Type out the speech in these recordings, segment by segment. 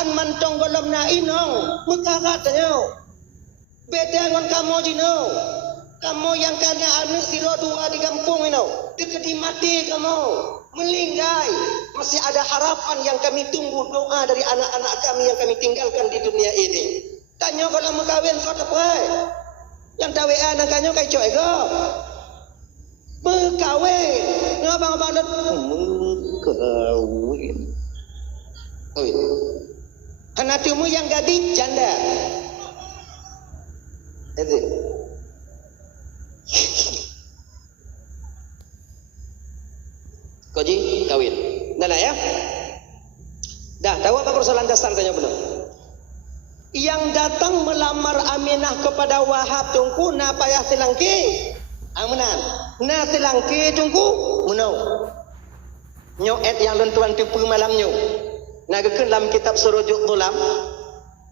an mantong golom na inong mekarat nyo beda ngon kamu jino kamu yang kena anak siro dua di kampung ini dekati mati kamu melinggai masih ada harapan yang kami tunggu doa dari anak-anak kami yang kami tinggalkan di dunia ini tanya kalau mau kawin kau dapat yang tahu anak kanyo kai coy go berkawin ngabang-abang berkawin oi anakmu yang gadis janda itu Koji kawin nah ya dah tahu apa persoalan dasar tanya benar yang datang melamar Aminah kepada Wahab tungku na payah selangki amanan na selangki tungku menau nyoet yang lentuan tipu malam nyu na ke dalam kitab Surujuk Tulam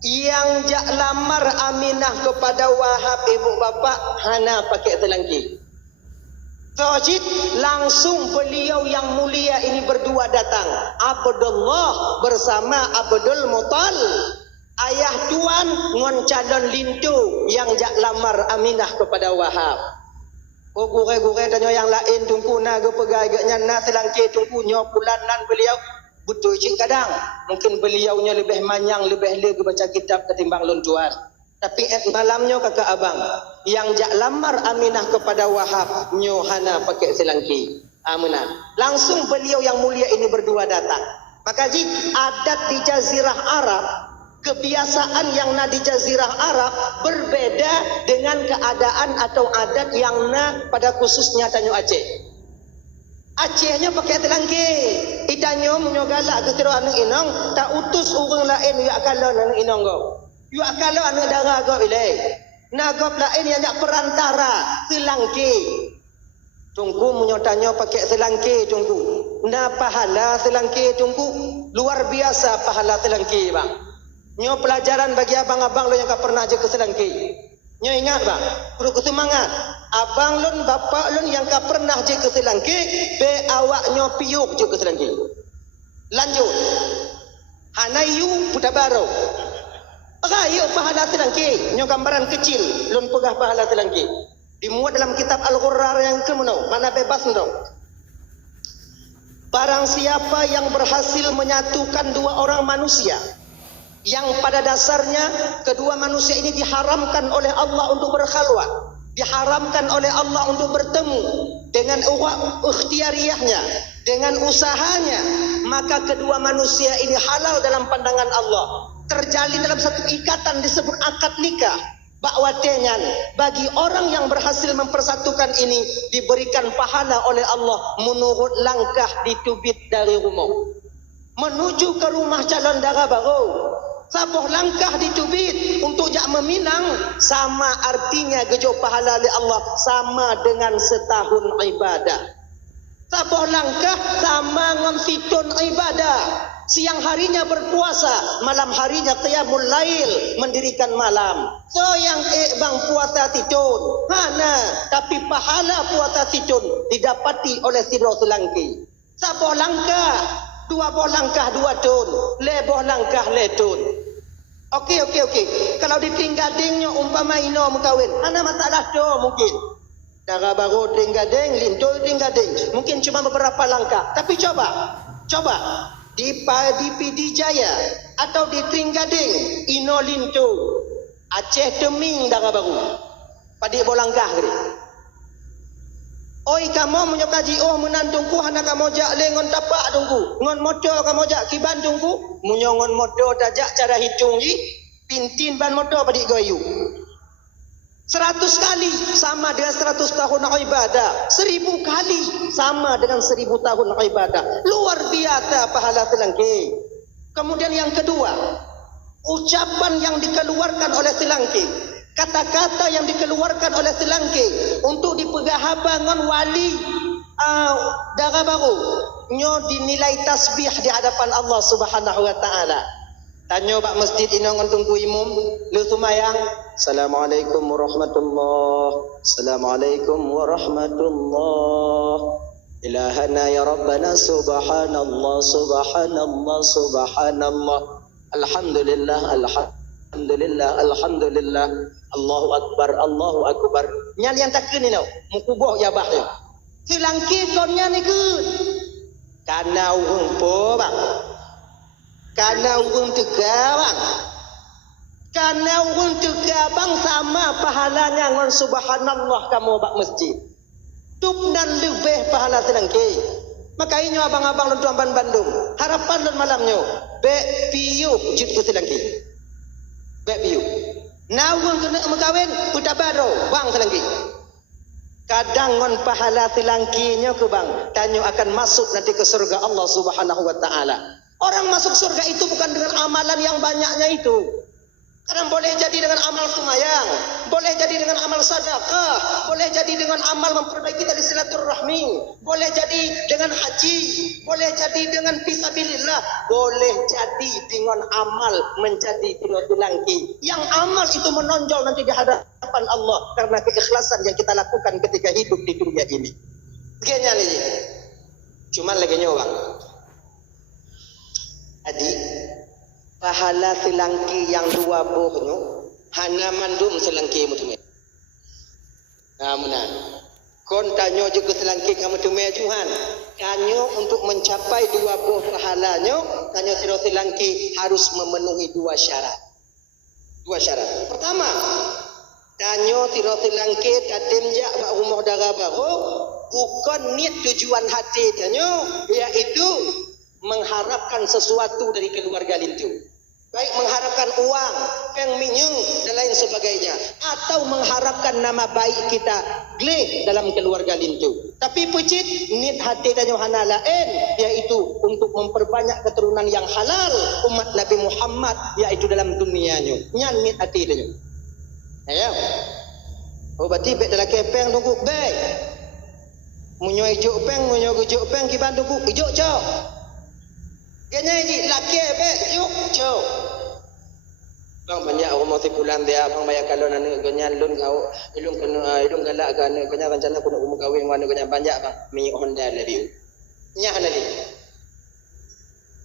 yang jak lamar Aminah kepada Wahab ibu bapa hana pakai selangki Tauhid langsung beliau yang mulia ini berdua datang Abdullah bersama Abdul Muttal ayah tuan ngon calon lintu yang jak lamar Aminah kepada Wahab. Oh gure-gure tanya yang lain tungku na ge pegai ge nyana selangki tungku nyo pulanan beliau betul cik kadang mungkin beliaunya lebih manyang lebih lege baca kitab ketimbang lon tuan. Tapi malamnya kakak abang yang jak lamar Aminah kepada Wahab nyo hana pakai selangki. Aminah. Langsung beliau yang mulia ini berdua datang. Maka jika adat di Jazirah Arab kebiasaan yang na di Jazirah Arab berbeda dengan keadaan atau adat yang na pada khususnya Tanyo Aceh. Acehnya pakai telangki. Itanyo menyogalak ke kira anu inong tak utus orang lain ya kalau anu inong go. Ya kalau anu darah go ilai. Nagop lain yang jak perantara selangki. Tunggu menyotanyo pakai selangki tunggu. Na pahala selangki tunggu luar biasa pahala selangki bang. Nyo pelajaran bagi abang-abang lo yang tak pernah je ke selangki. Nyo ingat bang, perlu kesemangat. Abang lon, bapak lon yang tak pernah je ke selangki, be awak nyo piuk je ke selangki. Lanjut. Hanayu putar baru. Rayu pahala selangki. Nyo gambaran kecil, lon pegah pahala selangki. Dimuat dalam kitab Al-Qur'an yang kemudian, mana bebas dong. Barang siapa yang berhasil menyatukan dua orang manusia yang pada dasarnya kedua manusia ini diharamkan oleh Allah untuk berkhalwat, diharamkan oleh Allah untuk bertemu dengan ikhtiariyahnya, dengan usahanya, maka kedua manusia ini halal dalam pandangan Allah, terjalin dalam satu ikatan disebut akad nikah. Bakwatengan bagi orang yang berhasil mempersatukan ini diberikan pahala oleh Allah menurut langkah ditubit dari rumah menuju ke rumah calon dara baru. Sabuh langkah ditubit untuk jak meminang sama artinya gejo pahala oleh Allah sama dengan setahun ibadah. Sabuh langkah sama ngon situn ibadah. Siang harinya berpuasa, malam harinya qiyamul lail, mendirikan malam. So yang bang puasa situn, hana tapi pahala puasa situn didapati oleh siro selangki. Sabuh langkah, dua boh langkah dua tun, leboh langkah letun. Okey. Kalau ditinggadingnya umpama ino mengkawin, hana masalah tu mungkin. Cara baru tinggading, lintu tinggading, mungkin cuma beberapa langkah. Tapi coba. Di Pidi Jaya atau di Tringgading ino lintu Aceh teming darah baru padi bolangkah gede. Oi kamu menyokaji menandungku hana kamu jak lengon tapak tunggu ngon motor kamu jak kiban tunggu munyongon motor tajak cara hitung ji pintin ban motor padi goyu 100 kali sama dengan 100 tahun ibadah. 1000 kali sama dengan 1000 tahun ibadah. Luar biasa pahala selangki. Kemudian yang kedua, ucapan yang dikeluarkan oleh selangki, kata-kata yang dikeluarkan oleh selangki untuk dipegahabangan wali darah baru, nyo dinilai tasbih di hadapan Allah Subhanahu wa taala. Tanyo bak masjid inong tunggu imum lu sumayang. Assalamualaikum warahmatullahi. Assalamualaikum warahmatullahi. Ilahana ya Rabbana subhanallah subhanallah subhanallah. Alhamdulillah, alhamdulillah, alhamdulillah. Allahu akbar, Allahu akbar. Nyan yang takkan ni tau. Mukuboh ya bah tu. Selangki konnya ni ke. Karena urung po bang. Karena urung tega bang. Karena urung tega bang sama pahalanya ngon subhanallah kamu bak masjid. Tup dan lebih pahala selangki. Makanya abang-abang lu tuan Bandung, harapan lu malamnya, bek piu jut ku selangki. Bek piu. Nawun kena mengkawin, putar baru, bang selangki. Kadang ngon pahala selangkinya ke bang, tanyo akan masuk nanti ke surga Allah Subhanahu wa taala. Orang masuk surga itu bukan dengan amalan yang banyaknya itu. Kadang boleh jadi dengan amal sembahyang, boleh jadi dengan amal sedekah, boleh jadi dengan amal memperbaiki tali silaturahmi, boleh jadi dengan haji, boleh jadi dengan fisabilillah, boleh jadi dengan amal menjadi tilangki. Yang amal itu menonjol nanti di hadapan Allah karena keikhlasan yang kita lakukan ketika hidup di dunia ini. Begini nih, cuman lagi nyoba. Adik. Pahala selangki yang dua bohnya hana mandum selangki mutume. Namunan kon tanyo juga selangki kamu tume Tuhan. Kanyo untuk mencapai dua boh pahalanya, tanyo siro selangki harus memenuhi dua syarat. Dua syarat. Pertama, tanyo siro selangki tatemja bak rumah dara baru bukan niat tujuan hati tanyo yaitu mengharapkan sesuatu dari keluarga lintu. Baik mengharapkan uang, peng minyung dan lain sebagainya, atau mengharapkan nama baik kita gleh dalam keluarga lintu. Tapi pucit niat hati dan Yohana lain, yaitu untuk memperbanyak keturunan yang halal umat Nabi Muhammad, yaitu dalam dunianya. Nyan niat hati dan ayo. Oh berarti baik dalam kepeng tunggu baik. Munyo ijuk peng, munyo gujuk peng kiban tunggu ijuk cok. Kanya ini laki be yuk cok. Bang banyak orang mesti pulang dia bang bayar kalau nanu kanya lun kau ilung galak kan kanya rencana kuno umur kawin mana kanya banyak bang minyak Honda lebih. Nyah lagi.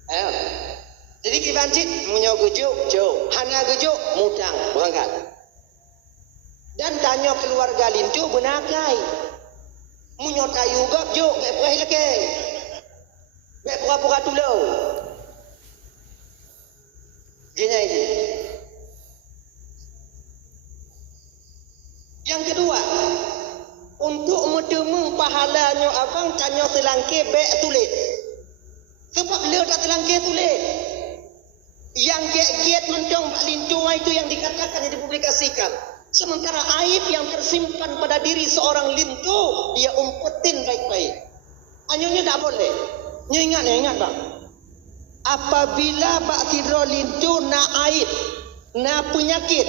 Ayo. Jadi kibancit munyo gujuk cok. Hana gujuk mutang berangkat. Dan tanya keluarga lintu benakai. Munyo tayu gap juk be perih leke. Be pura-pura tulau. Gini ini. Yang kedua, untuk mendemung pahalanya abang tanya selangki bek tulis. Sebab beliau tak selangki tulis. Yang giat-giat mendong lintu itu yang dikatakan yang dipublikasikan. Sementara aib yang tersimpan pada diri seorang lintu dia umpetin baik-baik. Anyunya tak boleh. Ingat bang. Apabila bak tidro lintu na aib, na penyakit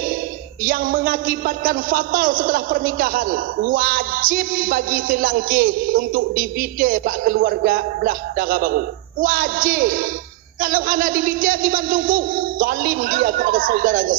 yang mengakibatkan fatal setelah pernikahan, wajib bagi selangki untuk dibite bak keluarga belah darah baru. Wajib. Kalau anak dibite di Bandungku, zalim dia kepada saudaranya.